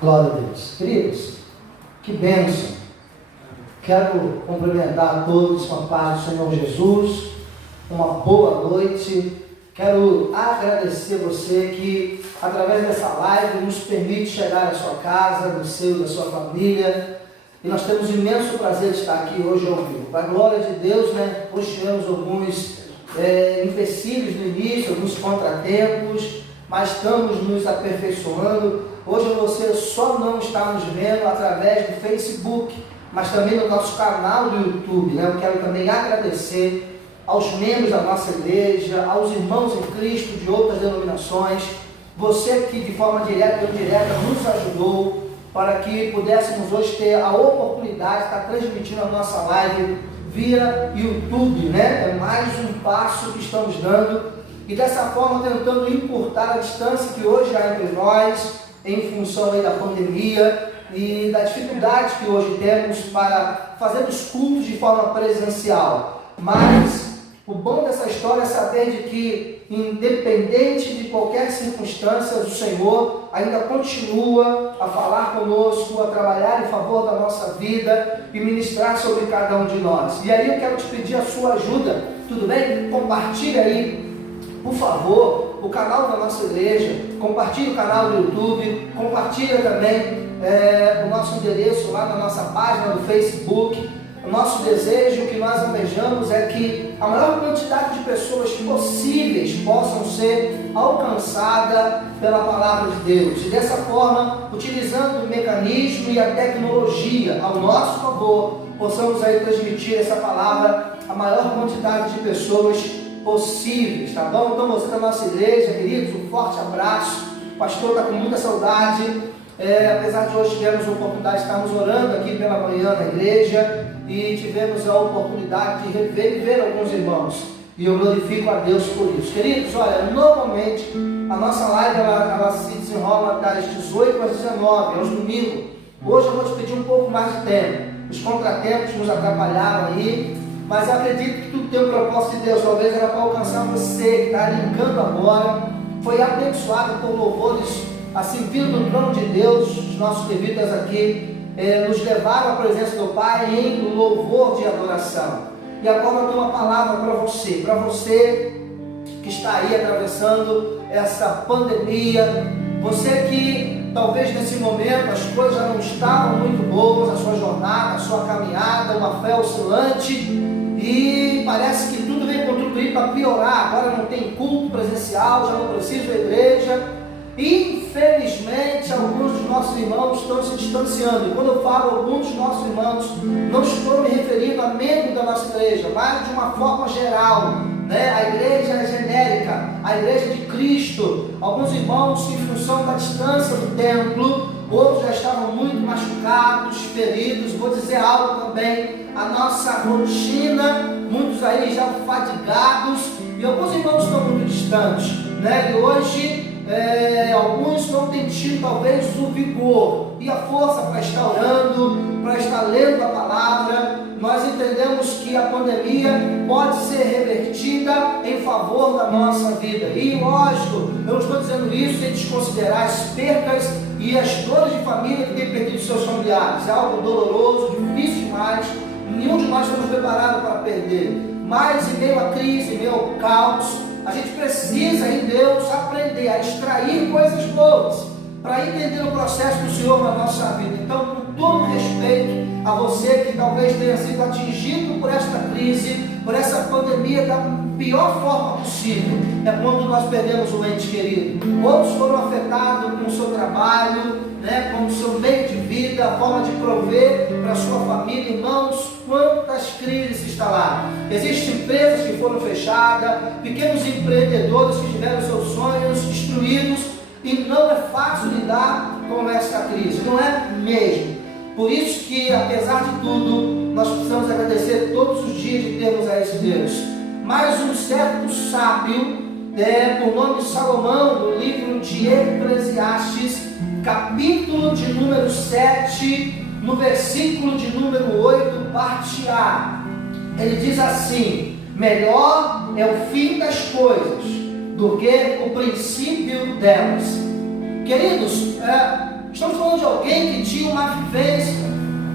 Glória a Deus. Queridos, que bênção. Quero cumprimentar a todos com a paz do Senhor Jesus. Uma boa noite. Quero agradecer você que, através dessa live, nos permite chegar à sua casa, no seu, da sua família. E nós temos imenso prazer de estar aqui hoje ao vivo. Para a glória de Deus, hoje tivemos alguns empecilhos no início, alguns contratempos, mas estamos nos aperfeiçoando. Hoje você só não está nos vendo através do Facebook, mas também no nosso canal do YouTube. Eu quero também agradecer aos membros da nossa igreja, aos irmãos em Cristo de outras denominações, você que de forma direta ou indireta nos ajudou para que pudéssemos hoje ter a oportunidade de estar transmitindo a nossa live via YouTube. É mais um passo que estamos dando e dessa forma tentando encurtar a distância que hoje há entre nós, em função aí da pandemia e da dificuldade que hoje temos para fazer os cultos de forma presencial. Mas o bom dessa história é saber de que, independente de qualquer circunstância, o Senhor ainda continua a falar conosco, a trabalhar em favor da nossa vida e ministrar sobre cada um de nós. E aí eu quero te pedir a sua ajuda, tudo bem? Compartilhe aí, por favor, o canal da nossa igreja, compartilhe o canal do YouTube, compartilhe também o nosso endereço lá na nossa página do Facebook. O nosso desejo, o que nós almejamos é que a maior quantidade de pessoas possíveis possam ser alcançadas pela palavra de Deus. E dessa forma, utilizando o mecanismo e a tecnologia ao nosso favor, possamos aí transmitir essa palavra à maior quantidade de pessoas possíveis, tá bom? Então você da nossa igreja, queridos, um forte abraço. O pastor está com muita saudade. Apesar de hoje tivemos a oportunidade de estarmos orando aqui pela manhã na igreja e tivemos a oportunidade de rever e ver alguns irmãos, e eu glorifico a Deus por isso. Queridos, olha, normalmente a nossa live ela se desenrola das 18 às 19, aos domingos. Hoje eu vou te pedir um pouco mais de tempo. Os contratempos nos atrapalharam aí, mas eu acredito que tudo tem um propósito de Deus. Talvez era para alcançar você que está linkando agora, foi abençoado por louvores assim, vindo do trono de Deus. Os nossos levitas aqui nos levaram à presença do Pai em louvor de adoração. E agora eu tenho uma palavra para você que está aí atravessando essa pandemia, você que talvez nesse momento as coisas já não estavam muito boas, a sua jornada, a sua caminhada, uma fé oscilante, e parece que tudo vem contribuir para piorar. Agora não tem culto presencial, já não preciso da igreja. Infelizmente, alguns dos nossos irmãos estão se distanciando. E quando eu falo alguns dos nossos irmãos, não estou me referindo a membros da nossa igreja, mas de uma forma geral, a igreja é genérica, a igreja de Cristo. Alguns irmãos, em função da distância do templo, outros já estavam muito machucados, feridos. Vou dizer algo também, a nossa rotina, muitos aí já fadigados, e alguns irmãos estão muito distantes, e hoje alguns não têm tido talvez o vigor e a força para estar orando, para estar lendo a palavra. Nós entendemos que a pandemia pode ser revertida em favor da nossa vida, e lógico, eu não estou dizendo isso sem desconsiderar as percas e as dores de família que têm perdido seus familiares. É algo doloroso, difícil demais, nenhum de nós estamos preparados para perder, mas em meio à crise, em meio ao caos, a gente precisa em Deus aprender a extrair coisas boas, para entender o processo do Senhor na nossa vida. Então, com todo respeito a você que talvez tenha sido atingido por esta crise, por essa pandemia da pior forma possível, é quando nós perdemos um ente querido. Outros foram afetados com o seu trabalho, com o seu meio de vida, a forma de prover para a sua família. Irmãos, quantas crises instalaram. Existem empresas que foram fechadas, pequenos empreendedores que tiveram seus sonhos destruídos, e não é fácil lidar com esta crise, não é mesmo? Por isso que, apesar de tudo, nós precisamos agradecer todos os dias de termos a esse Deus. Mas um certo sábio, por nome Salomão, no livro de Eclesiastes, capítulo de número 7, no versículo de número 8, parte A, ele diz assim: melhor é o fim das coisas do que o princípio delas. Queridos, Estamos falando de alguém que tinha uma vivência.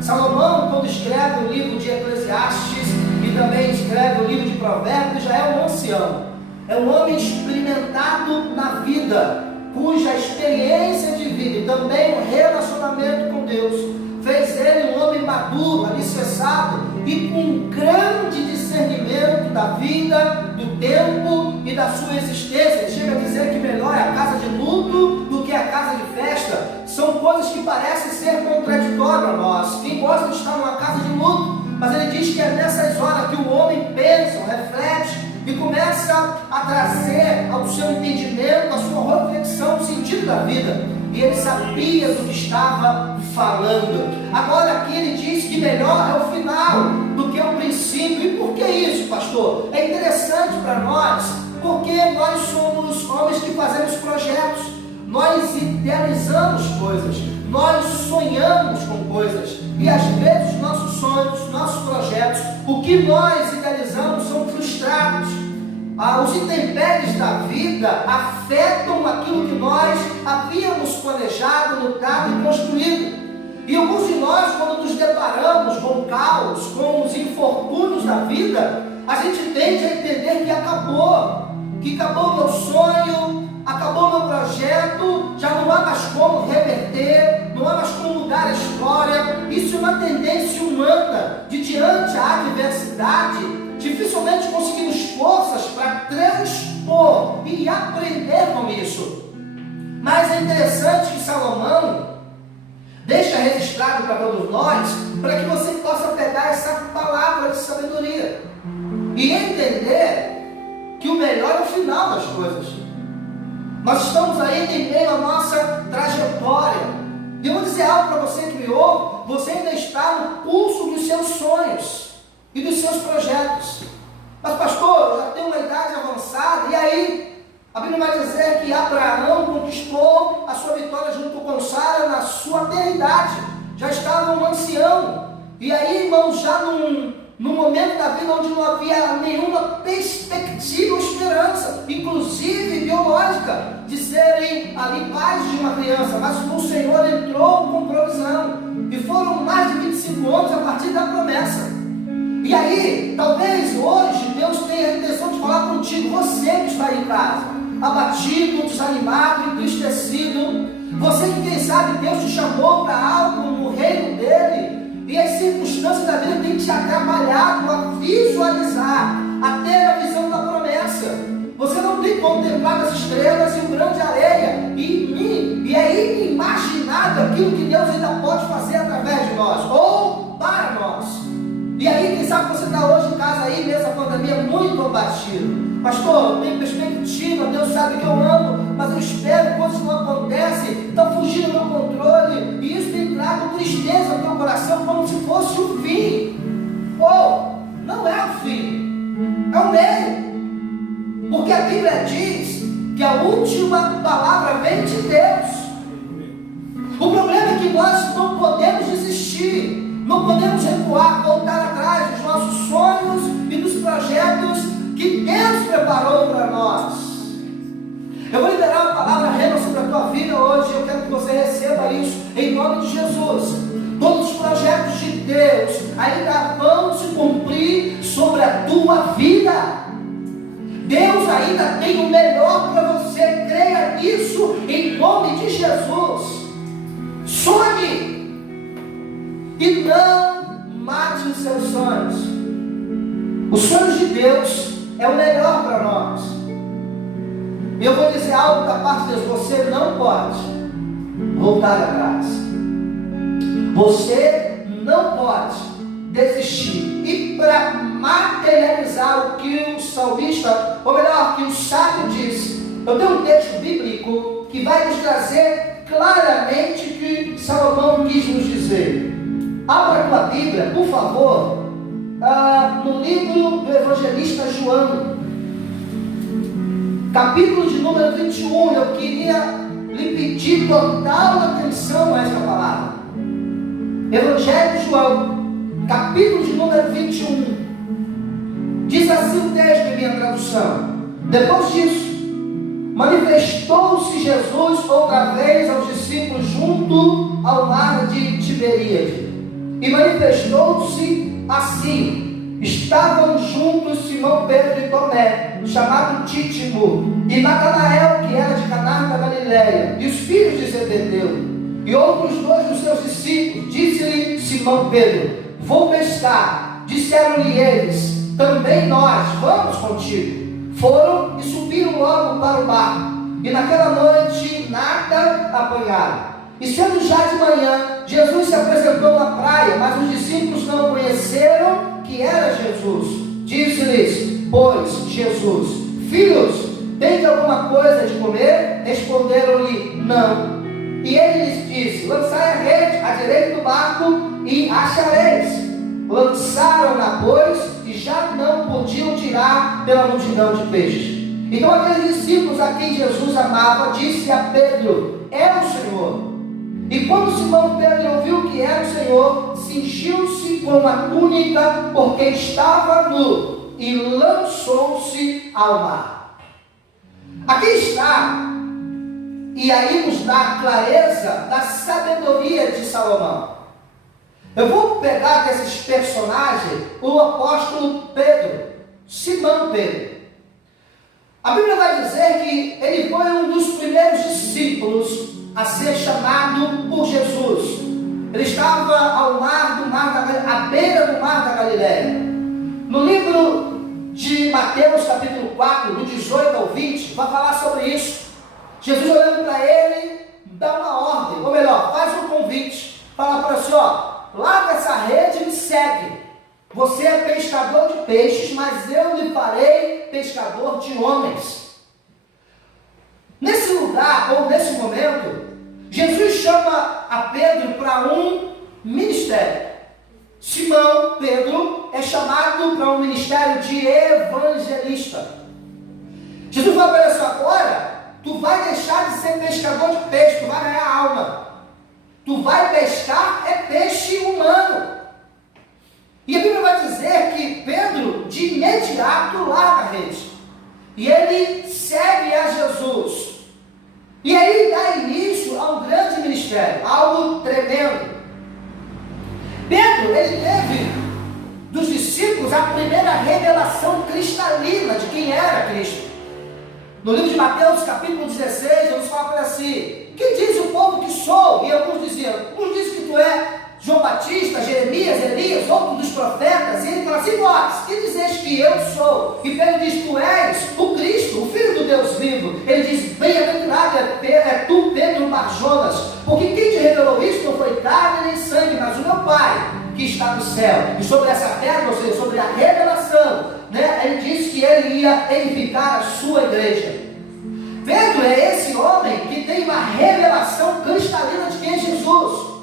Salomão, quando escreve o livro de Eclesiastes e também escreve o livro de Provérbios, já é um ancião. É um homem experimentado na vida, cuja experiência de vida e também o relacionamento com Deus fez ele um homem maduro, alicerçado e com grande discernimento da vida, do tempo e da sua existência. Ele chega a dizer que melhor é a casa de luto do que a casa de festa. São coisas que parecem ser contraditórias a nós. Quem gosta de estar numa casa de luto, mas ele diz que é nessas horas que o homem pensa, reflete e começa a trazer ao seu entendimento, a sua reflexão, o sentido da vida. E ele sabia do que estava falando. Agora aqui ele diz que melhor é o final do que o princípio. E por que isso, pastor? É interessante para nós, porque nós somos homens que fazemos projetos, nós idealizamos coisas, nós sonhamos com coisas, e às vezes nossos sonhos, nossos projetos, o que nós idealizamos são frustrados. Os intempéries da vida afetam aquilo que nós havíamos planejado, lutado e construído. E alguns de nós, quando nos deparamos com o caos, com os infortúnios da vida, a gente tende a entender que acabou o meu sonho, acabou o meu projeto, já não há mais como reverter, não há mais como mudar a história. Isso é uma tendência humana, de diante à adversidade, dificilmente conseguimos forças para transpor e aprender com isso. Mas é interessante que Salomão deixa registrado para todos nós, para que você possa pegar essa palavra de sabedoria e entender que o melhor é o final das coisas. Nós estamos aí em meio à nossa trajetória. E eu vou dizer algo para você que me ouve: você ainda está no pulso dos seus sonhos e dos seus projetos. Mas pastor, eu já tenho uma idade avançada, e aí? A Bíblia vai dizer que Abraão conquistou a sua vitória junto com Sara na sua eternidade, já estava um ancião, e aí, irmãos, já num momento da vida onde não havia nenhuma perspectiva ou esperança, inclusive biológica, de serem ali pais de uma criança, mas o Senhor entrou com provisão, e foram mais de 25 anos a partir da promessa. E aí, talvez hoje Deus tenha a intenção de falar contigo, você que está em casa, abatido, desanimado, entristecido, você que quem sabe Deus te chamou para algo no reino dele, e as circunstâncias da vida têm te atrapalhado a visualizar, a ter a visão da promessa. Você não tem contemplado as estrelas e o grão de areia, e é inimaginável aquilo que Deus ainda pode fazer através de nós, ou para nós. E aí, quem sabe você está hoje em casa aí, nessa pandemia, muito abatido. Pastor, eu tenho perspectiva, Deus sabe que eu amo, mas eu espero, coisas não acontecem, estão fugindo do meu controle, e isso tem trago tristeza no meu coração, como se fosse o fim. Não é o fim, é o meio. Porque a Bíblia diz que a última palavra vem de Deus. O problema é que nós não podemos desistir. Não podemos recuar, voltar atrás dos nossos sonhos e dos projetos que Deus preparou para nós. Eu vou liberar uma palavra rema sobre a tua vida hoje. Eu quero que você receba isso em nome de Jesus. Todos os projetos de Deus ainda vão se cumprir sobre a tua vida. Deus ainda tem o melhor para você. Creia nisso em nome de Jesus. Sonhe e não mate os seus sonhos. Os sonhos de Deus é o melhor para nós. E eu vou dizer algo da parte de Deus: você não pode voltar atrás. Você não pode desistir. E para materializar o que o salmista, ou melhor, que o sábio disse, eu tenho um texto bíblico que vai nos trazer claramente o que Salomão quis nos dizer. Abra a tua Bíblia, por favor, no livro do evangelista João, capítulo de número 21. Eu queria lhe pedir total atenção a esta palavra. Evangelho de João, capítulo de número 21. Diz assim o texto em minha tradução: depois disso, manifestou-se Jesus outra vez aos discípulos junto ao mar de Tiberíade. E manifestou-se assim. Estavam juntos Simão Pedro e Tomé, chamado Dídimo, e Natanael, que era de Caná da Galileia, e os filhos de Zebedeu, e outros dois dos seus discípulos. Disse-lhe Simão Pedro: vou pescar. Disseram-lhe eles: também nós vamos contigo. Foram e subiram logo para o barco, e naquela noite nada apanharam. E sendo já de manhã, Jesus se apresentou na praia, mas os discípulos não conheceram que era Jesus. Disse-lhes, pois, Jesus: filhos, tens alguma coisa de comer? Responderam-lhe, não. E ele lhes disse: lançai a rede à direita do barco e achareis. Lançaram-na, pois, e já não podiam tirar pela multidão de peixes. Então aqueles discípulos a quem Jesus amava disse a Pedro: é o Senhor. E quando Simão Pedro ouviu que era o Senhor, cingiu-se com a túnica, porque estava nu, e lançou-se ao mar. Aqui está, e aí nos dá a clareza da sabedoria de Salomão. Eu vou pegar desses personagens o apóstolo Pedro, Simão Pedro. A Bíblia vai dizer que ele foi um dos primeiros discípulos a ser chamado por Jesus. Ele estava à beira do mar da Galileia. No livro de Mateus, capítulo 4, do 18 ao 20, vai falar sobre isso. Jesus, olhando para ele, dá uma ordem, ou melhor, faz um convite. Fala para ele assim: larga essa rede e me segue. Você é pescador de peixes, mas eu lhe farei pescador de homens. Nesse lugar, ou nesse momento, Jesus chama a Pedro para um ministério. Simão Pedro é chamado para um ministério de evangelista. Jesus vai para isso agora. Tu vai deixar de ser pescador de peixe, tu vai ganhar alma. Tu vai pescar peixe humano. E a Bíblia vai dizer que Pedro de imediato larga a rede. E ele segue a Jesus. E aí dá início a um grande ministério, algo tremendo. Pedro, ele teve dos discípulos a primeira revelação cristalina de quem era Cristo. No livro de Mateus, capítulo 16, Jesus fala assim: que diz o povo que sou? E alguns diziam: uns dizem que tu é João Batista, Jeremias, Elias, outro dos profetas. E ele fala assim: vós, que dizes que eu sou? E Pedro diz: tu és o Cristo, o Filho do Deus vivo. Ele diz: bem-aventurado é tu, Pedro Barjonas, porque quem te revelou isso não foi carne nem sangue, mas o meu Pai que está no céu. E sobre essa terra, ou seja, sobre a revelação, ele disse que ele ia edificar a sua igreja. Pedro é esse homem que tem uma revelação cristalina de quem é Jesus.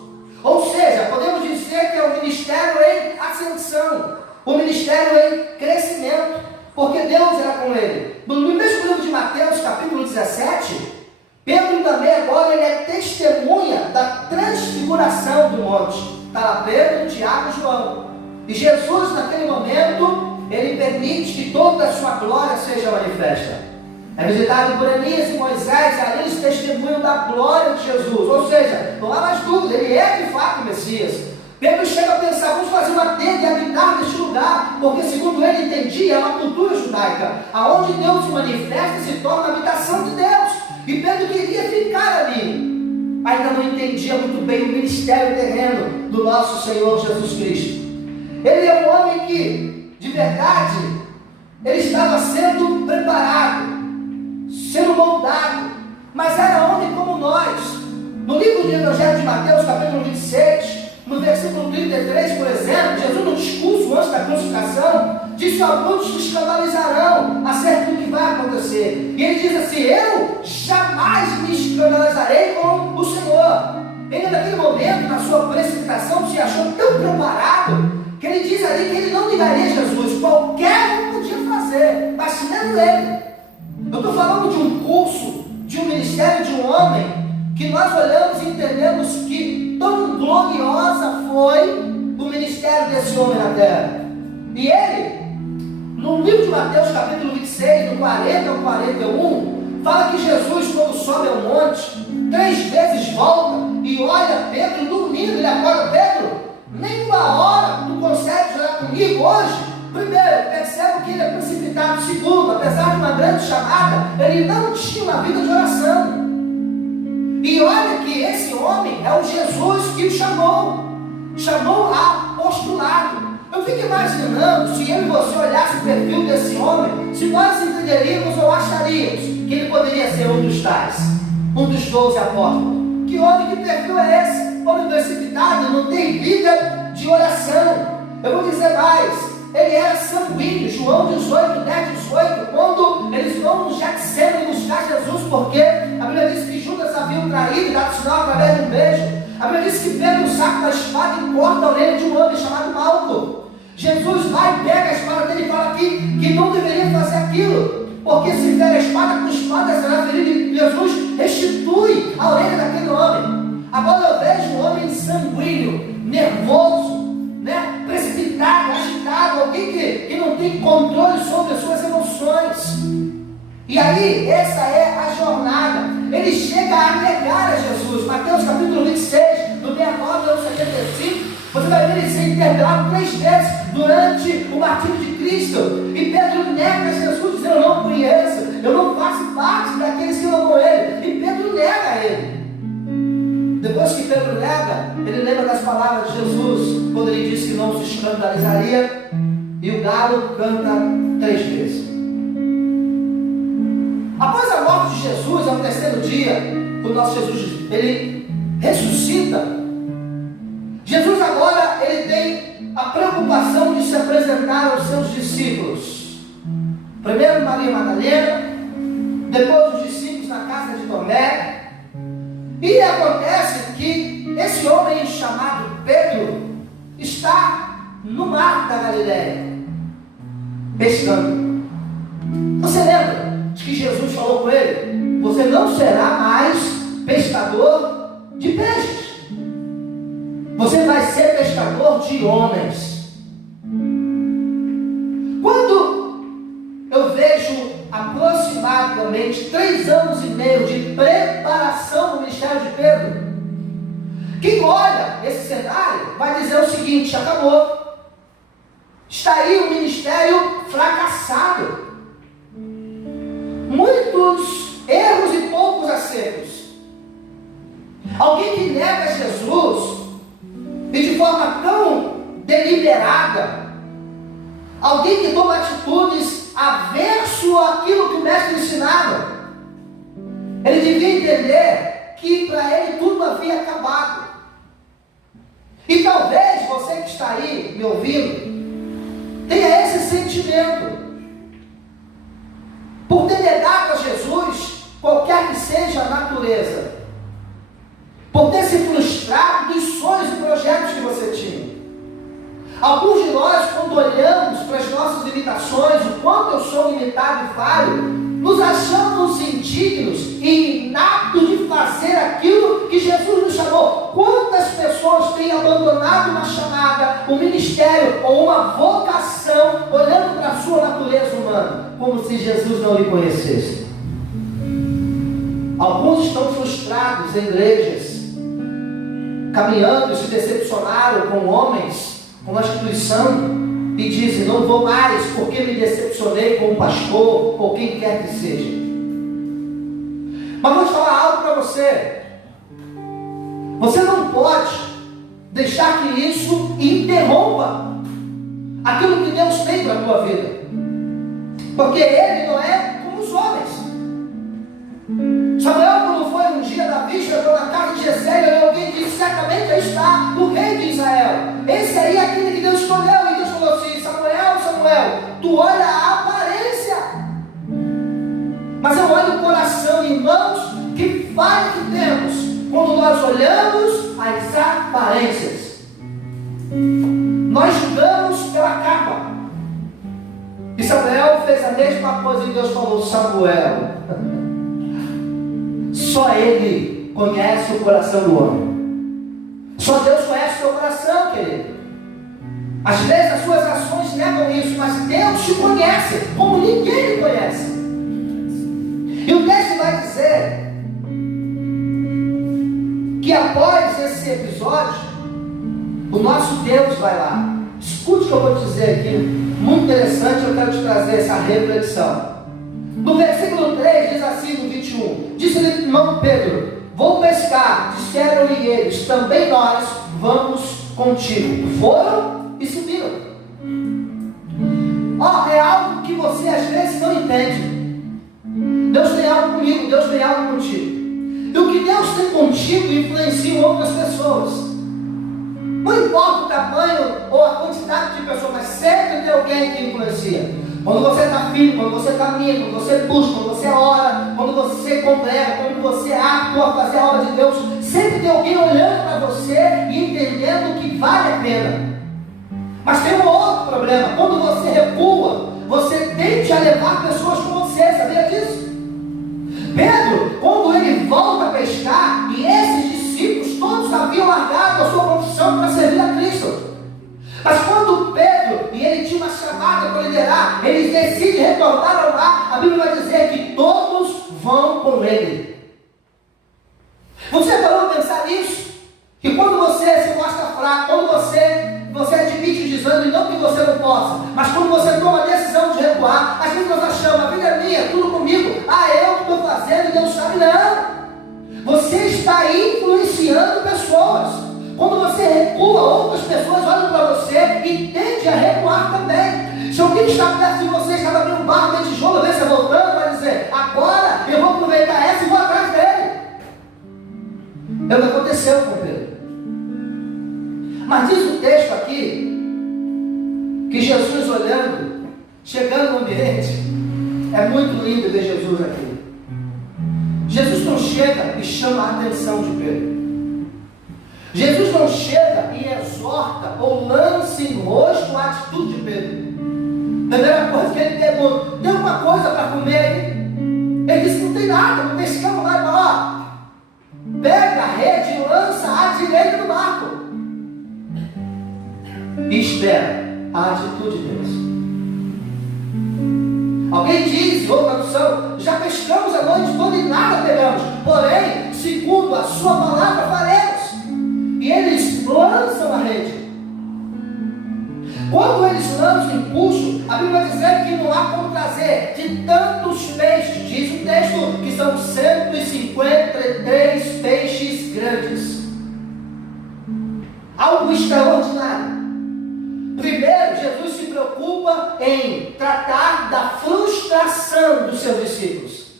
Ou seja, podemos dizer que é o ministério em ascensão, o ministério em crescimento, porque Deus era com ele. No mesmo livro de Mateus, capítulo 17, Pedro também agora ele é testemunha da transfiguração do monte. Está lá Pedro, Tiago e João. E Jesus, naquele momento, ele permite que toda a sua glória seja manifesta. É visitado por Elias e Moisés, e ali eles testemunham da glória de Jesus. Ou seja, não há mais dúvida, ele é de fato o Messias. Pedro chega a pensar: vamos fazer uma tenda e habitar neste lugar, porque segundo ele entendia, é uma cultura judaica, aonde Deus se manifesta e se torna a habitação de Deus. E Pedro queria ficar ali. Ainda não entendia muito bem o ministério terreno do nosso Senhor Jesus Cristo. Ele é um homem que, de verdade, ele estava sendo preparado, sendo moldado, mas era homem como nós. No livro do Evangelho de Mateus, capítulo 26, no versículo 33, por exemplo, Jesus, no discurso antes da crucificação, disse: alguns se escandalizarão acerca do que vai acontecer. E ele diz assim: eu jamais me escandalizarei com o Senhor. Ele, naquele momento, na sua precipitação, se achou tão preparado que ele diz ali que ele não ligaria Jesus. Qualquer um podia fazer, mas menos ele. Eu estou falando de um curso, de um ministério de um homem, que nós olhamos e entendemos que tão gloriosa foi o ministério desse homem na terra. E ele, no livro de Mateus, capítulo 26, do 40 ao 41, Fala que Jesus, quando sobe ao monte, 3 vezes volta e olha Pedro dormindo. Ele acorda: Pedro, nem uma hora tu consegues orar comigo hoje? Primeiro, percebe que ele é precipitado. Segundo, apesar de uma grande chamada, ele não tinha uma vida de oração. E olha que esse homem é o Jesus que o chamou a apostolado. Eu fico imaginando, se eu e você olhasse o perfil desse homem, se nós entenderíamos ou acharíamos que ele poderia ser um dos tais, um dos 12 apóstolos. Que homem, que perfil é esse? Homem precipitado, não tem vida de oração. Eu vou dizer mais, ele era sanguíneo. João 18, 10, 18, quando eles vão no Getsemane buscar Jesus, porque a Bíblia diz que Judas havia o traído e dado sinal através de um beijo. A Bíblia diz que Pedro saca da espada e corta a orelha de um homem chamado Malco. Jesus vai, pega a espada dele e fala que não deveria fazer aquilo, porque se der a espada com espada será ferido. E Jesus restitui a orelha daquele homem. Agora eu vejo um homem sanguíneo, nervoso, precipitado, agitado, alguém que não tem controle sobre as suas emoções. E aí, essa é a jornada. Ele chega a negar a Jesus. Mateus capítulo 26, do 69 ao 75, você vai ver ele ser internado 3 vezes durante o martírio de Cristo. E Pedro nega Jesus, dizendo: eu não conheço, eu não faço parte daqueles que andam com ele. E Pedro nega ele. Depois que Pedro nega, ele lembra das palavras de Jesus, quando ele disse que não se escandalizaria, e o galo canta 3 vezes. Após a morte de Jesus, ao 3º dia, o nosso Jesus, ele ressuscita. Jesus agora, ele tem a preocupação de se apresentar aos seus discípulos. Primeiro Maria Madalena, depois os discípulos na casa de Tomé. E acontece que esse homem chamado Pedro está no mar da Galileia, pescando. Você lembra de que Jesus falou com ele: você não será mais pescador de peixes, você vai ser pescador de homens. Quando eu vejo aproximadamente 3 anos e meio de preparação do ministério de Pedro, quem olha esse cenário vai dizer o seguinte: acabou, está aí o ministério fracassado, muitos erros e poucos acertos. Alguém que nega Jesus e de forma tão deliberada, alguém que toma atitudes averso àquilo que o mestre ensinava, ele devia entender que para ele tudo havia acabado. E talvez você que está aí me ouvindo tenha esse sentimento, por ter negado a Jesus, qualquer que seja a natureza, por ter se frustrado dos sonhos e projetos que você tinha. Alguns de nós, quando olhamos para as nossas limitações, o quanto eu sou limitado e falho, nos achamos indignos e inaptos de fazer aquilo que Jesus nos chamou. Quantas pessoas têm abandonado uma chamada, um ministério ou uma vocação, olhando para a sua natureza humana, como se Jesus não lhe conhecesse? Alguns estão frustrados em igrejas, caminhando e se decepcionaram com homens, com a instituição, e dizem: não vou mais porque me decepcionei com o pastor ou quem quer que seja. Mas vou te falar algo para você. Você não pode deixar que isso interrompa aquilo que Deus tem para a tua vida, porque Ele não é como os homens. Samuel, quando foi um dia Davi, chegou na casa de Jessé e alguém disse: certamente aí está o rei de Israel. Esse aí é aquele que Deus escolheu. E Deus falou assim: Samuel, Samuel, tu olha a aparência, mas eu olho o coração. Irmãos, que falha que temos quando nós olhamos as aparências. Nós julgamos pela capa. E Samuel fez a mesma coisa e Deus falou: Samuel, só Ele conhece o coração do homem. Só Deus conhece o teu coração, querido. Às vezes as suas ações negam isso, mas Deus te conhece como ninguém lhe conhece. E o texto vai dizer que após esse episódio, o nosso Deus vai lá. Escute o que eu vou te dizer aqui, muito interessante, eu quero te trazer essa reflexão. No versículo 3 diz assim, no 21, disse-lhe irmão Pedro: vou pescar. Disseram-lhe eles: também nós vamos contigo. Foram e subiram. É algo que você às vezes não entende. Deus tem algo comigo, Deus tem algo contigo. E o que Deus tem contigo influencia outras pessoas. Não importa o tamanho ou a quantidade de pessoas, mas sempre tem alguém que influencia. Quando você está firme, quando você caminha, quando você busca, quando você ora, quando você congrega, quando você atua a fazer a obra de Deus, sempre tem alguém olhando para você e entendendo que vale a pena. Mas tem um outro problema: quando você recua, você tende a levar pessoas com você, sabia disso? Pedro, quando ele volta a pescar, e esses discípulos todos haviam largado a sua profissão para servir a Cristo. Mas quando Pedro, e ele tinha uma chamada para liderar, eles decidem retornar ao lar, a Bíblia vai dizer que todos vão com ele. Você parou para pensar nisso? Que quando você se mostra fraco, quando você admite os desânimos, não que você não possa, mas quando você toma a decisão de recuar, às vezes nós achamos: a vida é minha, tudo comigo, eu que estou fazendo e Deus sabe. Não, você está influenciando pessoas. Quando você recua, outras pessoas olham para você e tendem a recuar também. Se alguém está perto de você, está abrindo um barco de tijolo, vê você voltando, vai dizer: agora eu vou aproveitar essa e vou atrás dele. É o que aconteceu com Pedro. Mas diz o texto aqui que Jesus olhando, chegando no ambiente, é muito lindo ver Jesus aqui. Jesus não chega e chama a atenção de Pedro. Jesus não chega e exorta ou lança em rosto a atitude de Pedro. A primeira coisa que ele pergunta: tem alguma coisa para comer aí? Ele disse: não tem nada, não pescamos nada. Pega a rede e lança à direita do barco e espera a atitude de Deus. Alguém diz, ou tradução: já pescamos a noite toda e nada pegamos, porém, segundo a sua palavra faremos. E eles lançam a rede. Quando eles lançam o impulso, a Bíblia vai dizer que não há como trazer de tantos peixes. Diz o texto que são 153 peixes grandes. Algo extraordinário. Primeiro, Jesus se preocupa em tratar da frustração dos seus discípulos.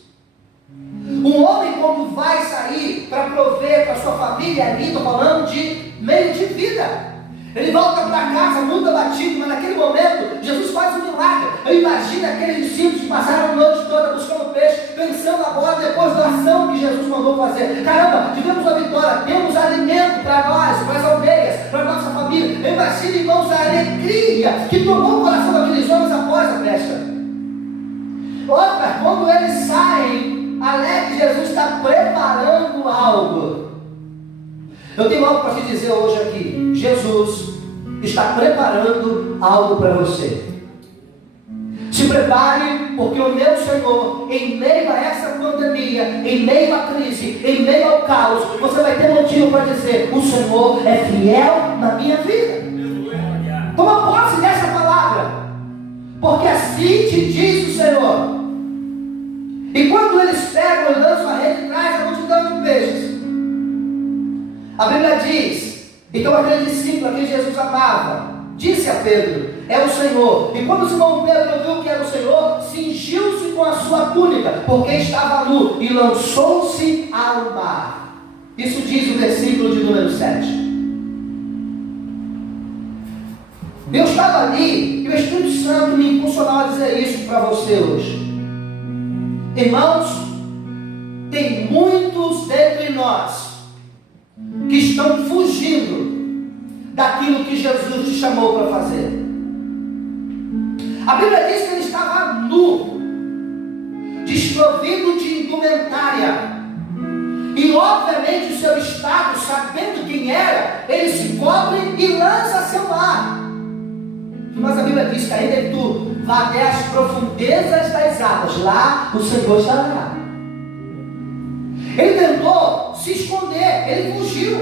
Um homem, quando vai sair para prover para sua família, ali estou falando de meio de vida, ele volta para casa muito abatido, mas naquele momento Jesus faz um milagre. Eu imagino aqueles discípulos que passaram a noite toda buscando peixe, pensando agora, depois da ação que Jesus mandou fazer: caramba, tivemos a vitória, temos alimento para nós, para as aldeias, para a nossa família. Eu imagino, irmãos, a alegria que tomou o coração daqueles homens após a pesca. Outra, quando eles saem alegre, Jesus está preparando algo. Eu tenho algo para te dizer hoje aqui. Jesus está preparando algo para você. Se prepare, porque o meu Senhor, em meio a essa pandemia, em meio à crise, em meio ao caos, você vai ter motivo para dizer: o Senhor é fiel na minha vida. Toma posse dessa palavra, porque assim te diz o Senhor. E quando eles pegam e lançam a rede, traz a multidão de peixes. A Bíblia diz: então aquele discípulo a quem Jesus amava disse a Pedro: é o Senhor. E quando Simão Pedro ouviu que era o Senhor, cingiu-se com a sua túnica, porque estava nu, e lançou-se ao mar. Isso diz o versículo de número 7. Eu estava ali e o Espírito Santo me impulsionou a dizer isso para você hoje. Irmãos, tem muitos dentre nós que estão fugindo daquilo que Jesus te chamou para fazer. A Bíblia diz que ele estava nu, desprovido de indumentária, e obviamente o seu estado, sabendo quem era, ele se cobre e lança seu mar. Mas a Bíblia diz que ainda que tu vá até as profundezas das águas, lá o Senhor estará. Ele tentou se esconder, ele fugiu.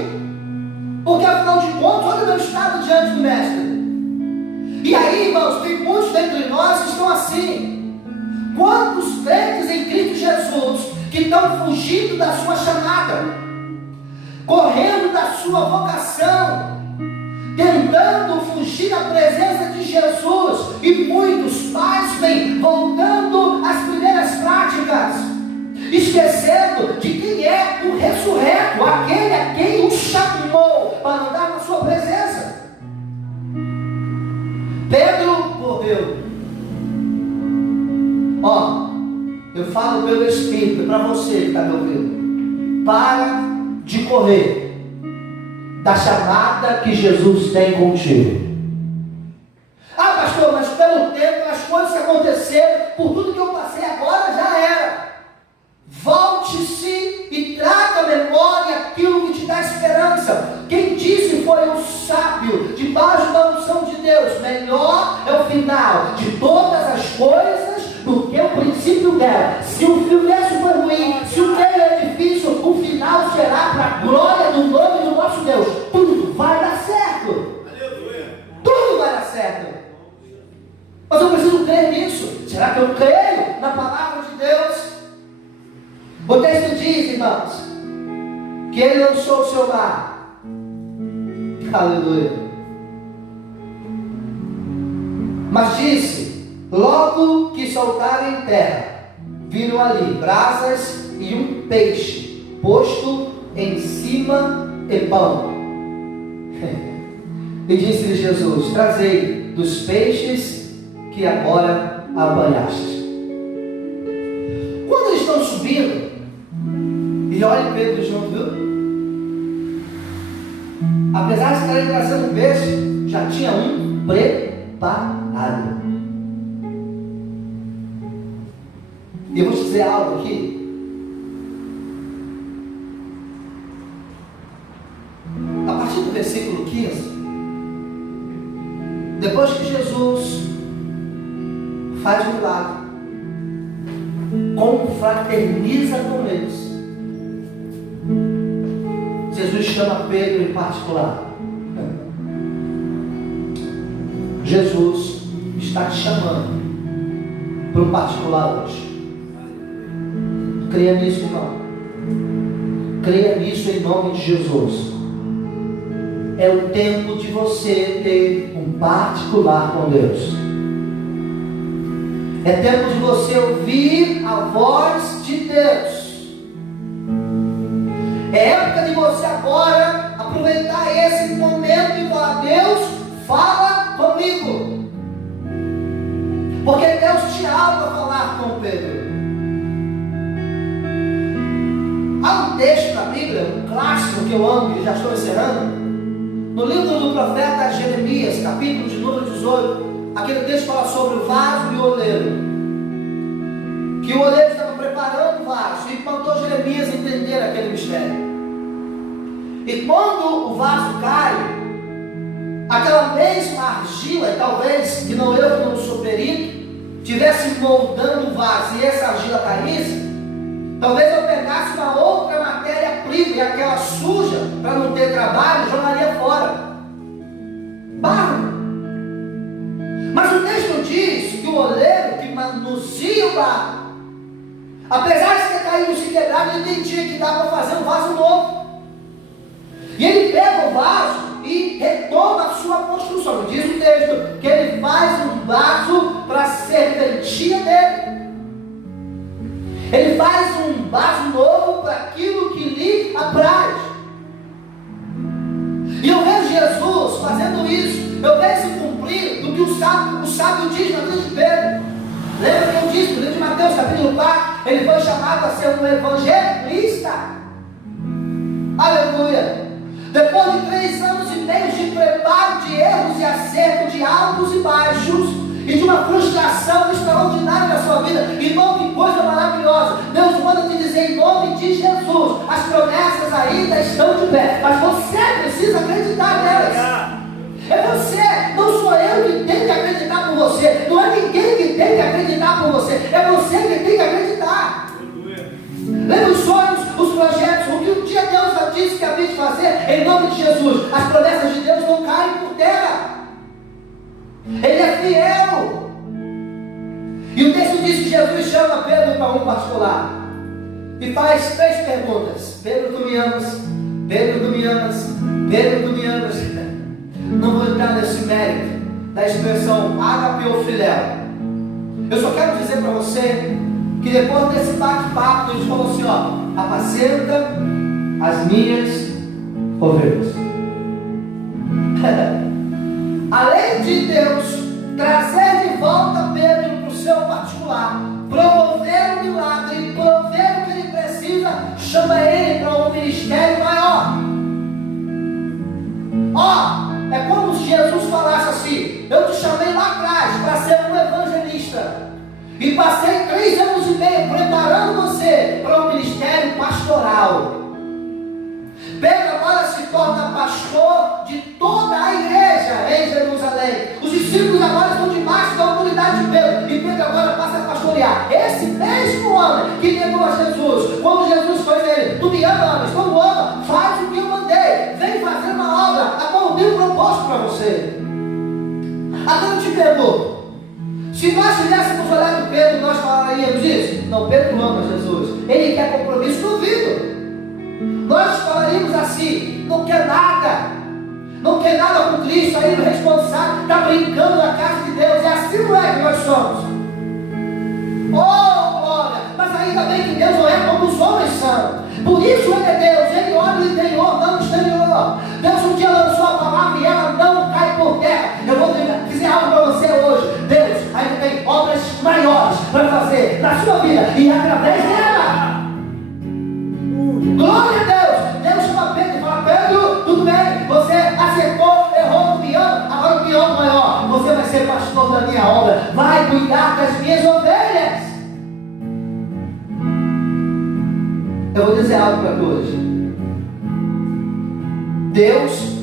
Porque afinal de contas, olha o meu estado diante do Mestre. E aí, irmãos, tem muitos dentre nós que estão assim. Quantos crentes em Cristo Jesus que estão fugindo da sua chamada, correndo da sua vocação, tentando fugir da presença de Jesus, e muitos pais vêm voltando às primeiras práticas, esquecendo de quem é o ressurreto, aquele a quem o chamou para andar na sua presença. Pedro correu. Ó, eu falo pelo Espírito para você que está me ouvindo. Para de correr da chamada que Jesus tem contigo. Ah, pastor, mas pelo tempo, as coisas que aconteceram, por tudo que eu passei agora, já era. Volte-se e traga à memória aquilo que te dá esperança. Quem disse foi o sábio, debaixo da unção de Deus: melhor é o final de todas as coisas do que o princípio dela. Se o começo foi ruim, se o meio é difícil, o final será para a glória do nome do nosso Deus. Tudo vai dar certo. Tudo vai dar certo. Mas eu preciso crer nisso. Será que eu creio na palavra de Deus? O texto diz, irmãos, que ele lançou o seu mar. Aleluia. Mas disse: logo que soltaram em terra, viram ali brasas e um peixe posto em cima e pão. E disse-lhe Jesus: trazei dos peixes que agora apanhaste. Quando eles estão subindo, e olha Pedro junto, viu? Apesar de estarem trazendo peixe, já tinha um preparado. E eu vou te dizer algo aqui. A partir do versículo 15, depois que Jesus faz um milagre, confraterniza com eles, Jesus chama Pedro em particular. Jesus está te chamando para um particular hoje. Creia nisso, irmão. Creia nisso em nome de Jesus. É o tempo de você ter um particular com Deus. É tempo de você ouvir a voz de Deus. É época de você agora aproveitar esse momento e falar: Deus, fala comigo. Porque Deus tinha algo a falar com Pedro. Há um texto na Bíblia, um clássico que eu amo e já estou encerrando, no livro do profeta Jeremias, capítulo de número 18. Aquele texto fala sobre o vaso e o oleiro. Que o oleiro estava preparando o vaso e mandou Jeremias entender aquele mistério. E quando o vaso cai, aquela mesma argila, talvez que não eu que não sou perito, estivesse moldando o vaso e essa argila caísse, talvez eu pegasse uma outra matéria-prima e aquela suja, para não ter trabalho, jogaria fora. Barro. Mas o texto diz que o oleiro que manuseia o barro, apesar de ter caído e se quebrado, ele entendia que dava para fazer um vaso novo. E ele pega o vaso e retoma a sua construção. Diz o texto que ele faz um vaso para a serventia dele. Ele faz um vaso novo para aquilo que lhe apraz. E eu vejo Jesus fazendo isso. Eu vejo se cumprir do que o sábio diz na vida de Pedro. Lembra que eu disse no livro de Mateus, capítulo 4, ele foi chamado a ser um evangelista. Aleluia. Depois de 3 anos e meio de preparo, de erros e acertos, de altos e baixos, e de uma frustração extraordinária na sua vida, irmão, que coisa maravilhosa. Deus manda te dizer em nome de Jesus: as promessas ainda estão de pé, mas você precisa acreditar nelas. É você, não sou eu que tenho que acreditar por você, não é ninguém que tem que acreditar por você, é você que tem que acreditar. Lembra os sonhos, os disse que havia de fazer, em nome de Jesus, as promessas de Deus não caem por terra. Ele é fiel. E o texto diz que Jesus chama Pedro para um particular e faz 3 perguntas. Pedro, tu me amas? Pedro, tu me amas? Pedro, tu me amas? Não vou entrar nesse mérito da expressão ágape ou filéu. Eu só quero dizer para você que depois desse bate-papo, ele falou assim, ó, apacenta as minhas ovelhas. Além de Deus trazer de volta Pedro para o seu particular, promover um milagre, prover o que ele precisa, chama ele para um ministério maior. É como se Jesus falasse assim: eu te chamei lá atrás para ser um evangelista e passei 3 anos e meio preparando você para um ministério pastoral. Pedro agora se torna pastor de toda a igreja em Jerusalém. Os discípulos agora estão debaixo da autoridade de Pedro, e Pedro agora passa a pastorear. Esse mesmo homem que negou a Jesus, quando Jesus foi nele: tu me amas? Quando ama, faz o que eu mandei, vem fazer uma obra a qual eu tenho proposto para você. Agora eu te pergunto, se nós tivéssemos olhado Pedro, nós falaríamos isso? Não, Pedro ama Jesus, ele quer compromisso, duvido. Nós falaríamos assim: não quer nada com Cristo, aí no responsável, está brincando na casa de Deus. É assim, não é que nós somos? Oh, glória! Mas ainda bem que Deus não é como os homens são. Por isso ele é Deus, ele olha o interior, não o exterior. Deus um dia lançou a palavra e ela não cai por terra. Eu vou dizer algo para você hoje: Deus ainda tem obras maiores para fazer na sua vida e através dela. Glória a Deus! Deus chama Pedro e fala: Pedro, tudo bem, você acertou, errou no piano, agora o piano maior, você vai ser pastor da minha obra, vai cuidar das minhas ovelhas. Eu vou dizer algo para tu hoje: Deus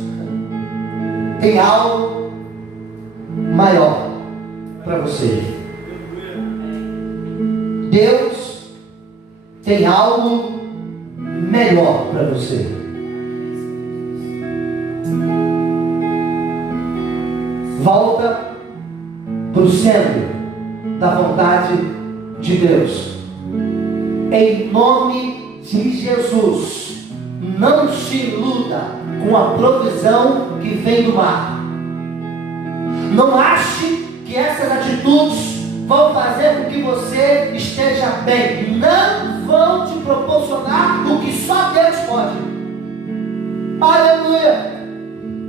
tem algo maior para você. Deus tem algo melhor para você. Volta para o centro da vontade de Deus. Em nome de Jesus, não se iluda com a provisão que vem do mar. Não ache que essas atitudes vão fazer com que você esteja bem. Não vão te proporcionar o que só Deus pode. Aleluia!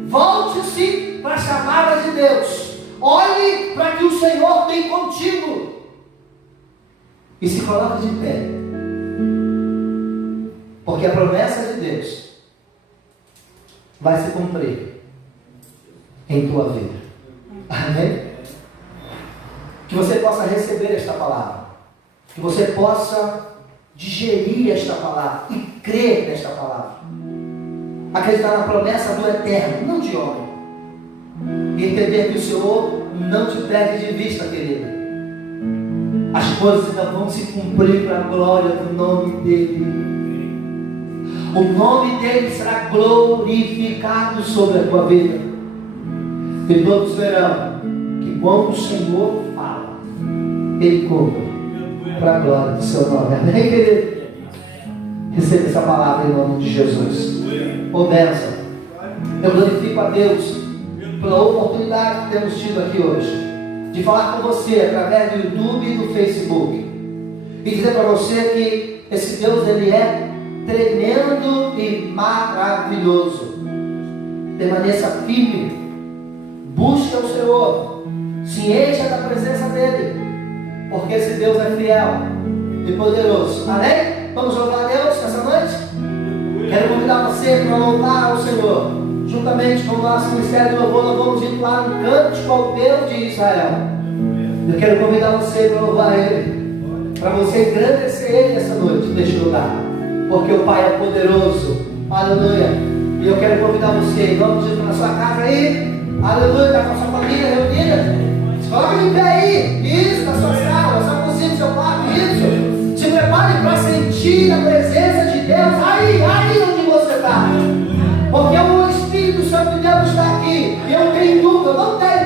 Volte-se para a chamada de Deus. Olhe para que o Senhor tem contigo. E se coloque de pé. Porque a promessa de Deus vai se cumprir em tua vida. Amém? Que você possa receber esta palavra, que você possa digerir esta palavra e crer nesta palavra, acreditar na promessa do eterno, não de homem, e entender que o Senhor não te perde de vista, querido. As coisas ainda vão se cumprir para a glória do nome dele. O nome dele será glorificado sobre a tua vida, e todos verão que quando o Senhor fala, ele cumpre para a glória do seu nome. Amém, querido? Receba essa palavra em nome de Jesus. Ô bênção. Eu glorifico a Deus pela oportunidade que temos tido aqui hoje de falar com você através do YouTube e do Facebook, e dizer para você que esse Deus, ele é tremendo e maravilhoso. Permaneça firme, busque o Senhor, se encha da presença dele, porque esse Deus é fiel e poderoso. Amém? Vamos louvar a Deus nessa noite? Quero convidar você para louvar ao Senhor, juntamente com o nosso ministério de louvor. Nós vamos entoar um cântico ao Deus de Israel. Eu quero convidar você para louvar Ele, para você engrandecer Ele essa noite, neste lugar, porque o Pai é poderoso. Aleluia. E eu quero convidar você, em nome de Jesus, na sua casa aí, aleluia, está com a sua família reunida. Coloque de pé aí, isso, na sua sala, na sua cozinha, no seu quarto, isso. Se prepare para sentir a presença de Deus aí onde você está. Santo de Deus está aqui. E eu tenho dúvida, eu não tenho